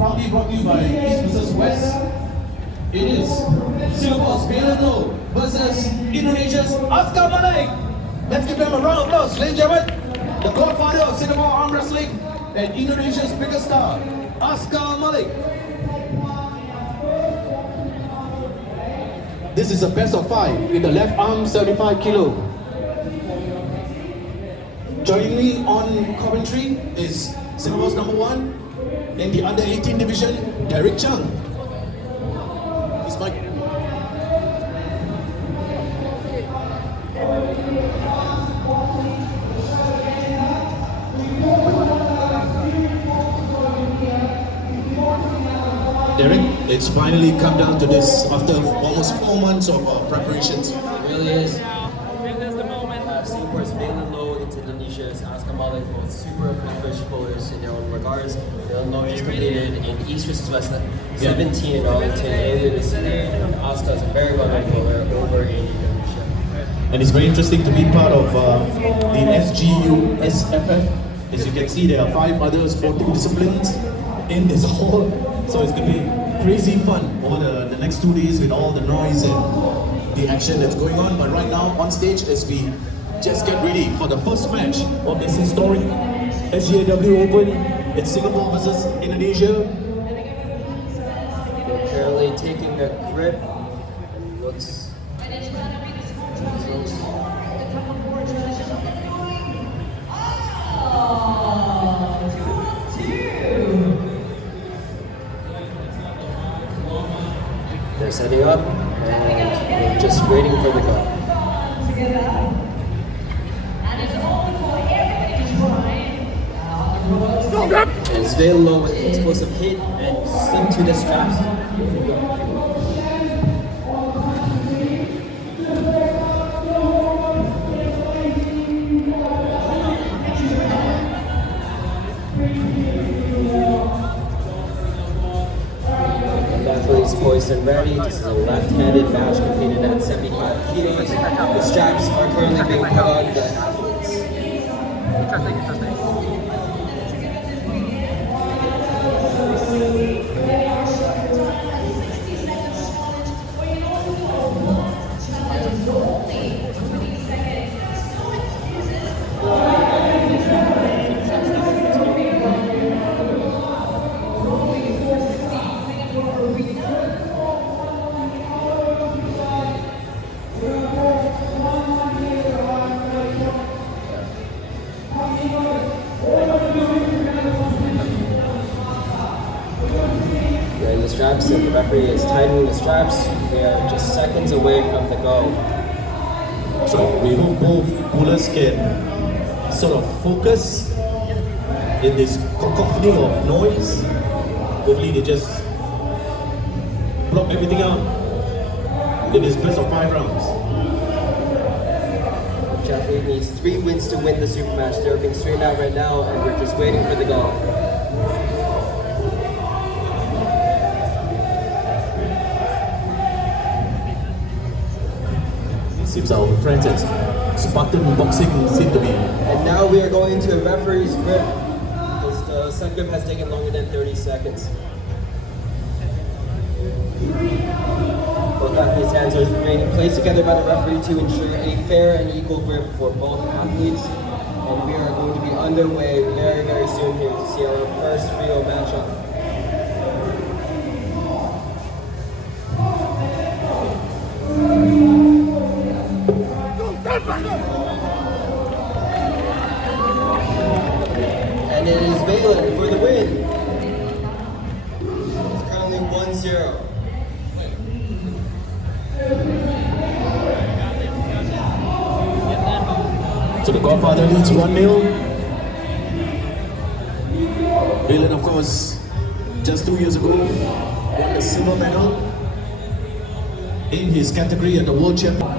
proudly brought to you by East vs West. It is Singapore's Valen Low versus Indonesia's Aska Malik. Let's give them a round of applause, ladies and gentlemen. The godfather of Singapore arm wrestling and Indonesia's biggest star, Aska Malik. This is a best of 5 in the left arm, 75 kilo. Joining me on commentary is Singapore's #1 in the under 18 division, Derek Chung. He's my Derek, it's finally come down to this after almost 4 months of preparations. It really is. That's the moment. Singapore's Valen Low into Indonesia's Aska Malik, both super accomplished bowlers in their own regards. Valen Low just competed in East vs West 17 in Arlington earlier this year, and Aska is a very well-known bowler over in Indonesia. And it's very interesting to be part of the SGU SFF. As you can see, there are 5 other sporting disciplines in this hall. So it's going to be crazy fun over the next 2 days with all the noise and the action that's going on. But right now on stage, as we just get ready for the first match of this historic EVW Open, it's Singapore versus Indonesia. They're currently taking a grip and looks. They're setting up and we're just waiting for the go. And it's Valen Low with an explosive hit and slim to the straps. He's poised and ready. This is a left-handed match competed at 75 kilos. The straps are currently being put on the athletes. The straps, and the referee is tightening the straps. We are just seconds away from the go. So we hope both bowlers can sort of focus in this cacophony of noise. Hopefully they just block everything out in this best of 5 rounds. Jeffrey needs 3 wins to win the supermatch. They're being straightened out right now, and we're just waiting for the go. Seems our friends at Spartan Boxing seem to be. And now we are going to a referee's grip. The sun grip has taken longer than 30 seconds. Both athletes' hands are remaining placed together by the referee to ensure a fair and equal grip for both athletes. And we are going to be underway very, very soon here to see our first real matchup. And it is Valen for the win. It's currently 1-0. So the Godfather leads 1-0. Valen, of course, just 2 years ago, won the silver medal in his category at the World Championship.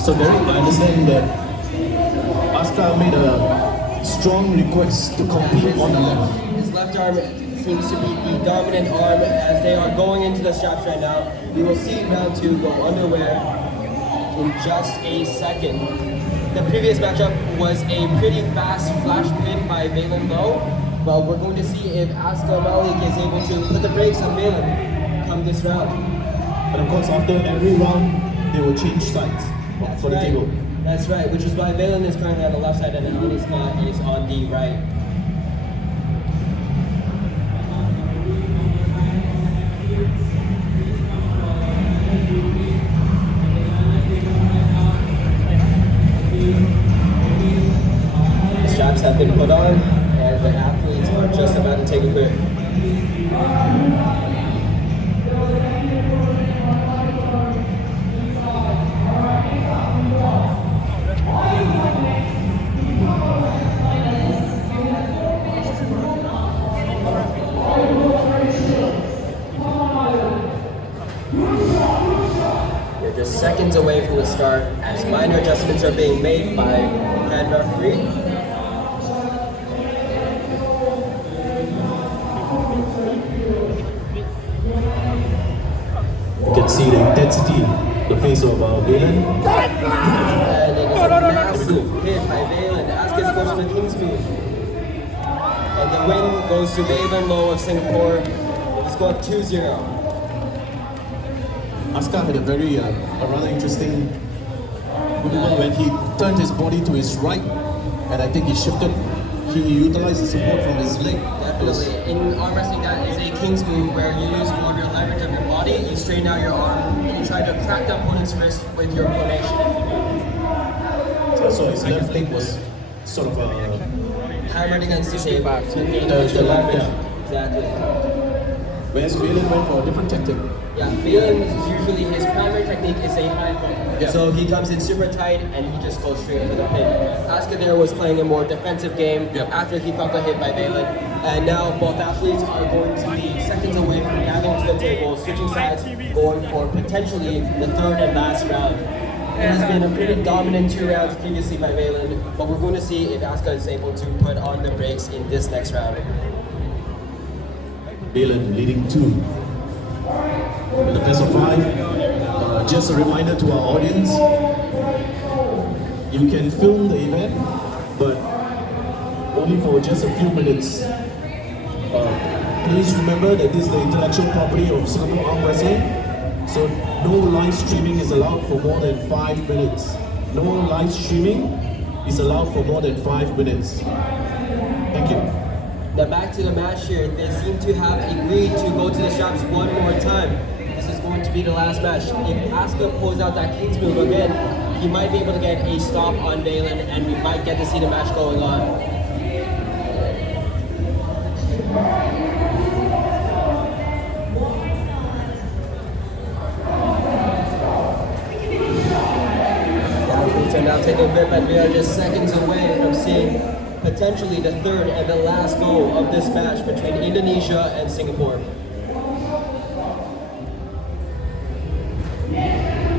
So Derek, I understand that Aska made a strong request to compete on the left. His left arm seems to be the dominant arm as they are going into the straps right now. We will see round 2 go underway in just a second. The previous matchup was a pretty fast flash pin by Valen Low, but we're going to see if Aska Malik is able to put the brakes on Valen come this round. And of course, after every round, they will change sides for the table. That's right, which is why Valen is currently on the left side and Aska is on the right. The straps have been put on and the athletes are just about to take a grip. We're just seconds away from the start as minor adjustments are being made by head referee. You can see the intensity, the face of Valen. And it is a massive hit by Valen. Aska's goes to the King's move. And the win goes to Valen Low of Singapore. It's scored 2-0. Aska had a very, a rather interesting movement when he turned his body to his right, and I think he shifted, he utilized the support from his leg. Definitely. In arm wrestling, that is a King's move where you use more of your leverage of your body, you straighten out your arm, and you try to crack the opponent's wrist with your pronation. So his left leg was sort of Hammered against the table to gain The the leverage. yeah. Exactly. Whereas Valen went for a different tactic. Yeah, Valen usually his primary technique is a high hook. Yeah. So he comes in super tight and he just goes straight for the pin. Aska there was playing a more defensive game after he felt a hit by Valen. And now both athletes are going to be seconds away from gathering to the table, switching sides, going for potentially the third and last round. It has been a pretty dominant 2 rounds previously by Valen, but we're going to see if Aska is able to put on the brakes in this next round. Valen leading 2 in the best of 5. Just a reminder to our audience, you can film the event, but only for just a few minutes. Please remember that this is the intellectual property of Singapore Armwrestling, so no live streaming is allowed for more than 5 minutes. No live streaming is allowed for more than 5 minutes. Thank you. Now back to the match here, they seem to have agreed to go to the straps one more time. This is going to be the last match. If Aska pulls out that King's move again, he might be able to get a stop on Valen and we might get to see the match going on. The athletes are now taking a grip and we are just seconds away from seeing potentially the third and the last goal of this match between Indonesia and Singapore.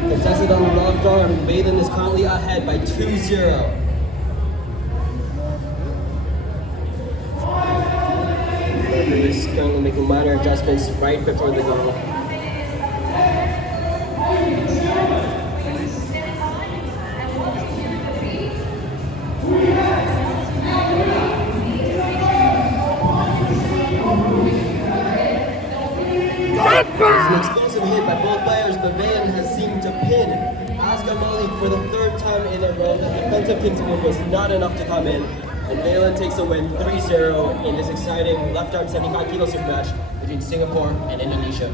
Contested on the left arm, Valen is currently ahead by 2-0. Referee is currently making minor adjustments right before the goal. It's an explosive hit by both players, but Valen has seemed to pin Aska Malik for the 3rd time in a row. The defensive King's move was not enough to come in, and Valen takes a win 3-0 in this exciting left arm 75 kilo super match between Singapore and Indonesia.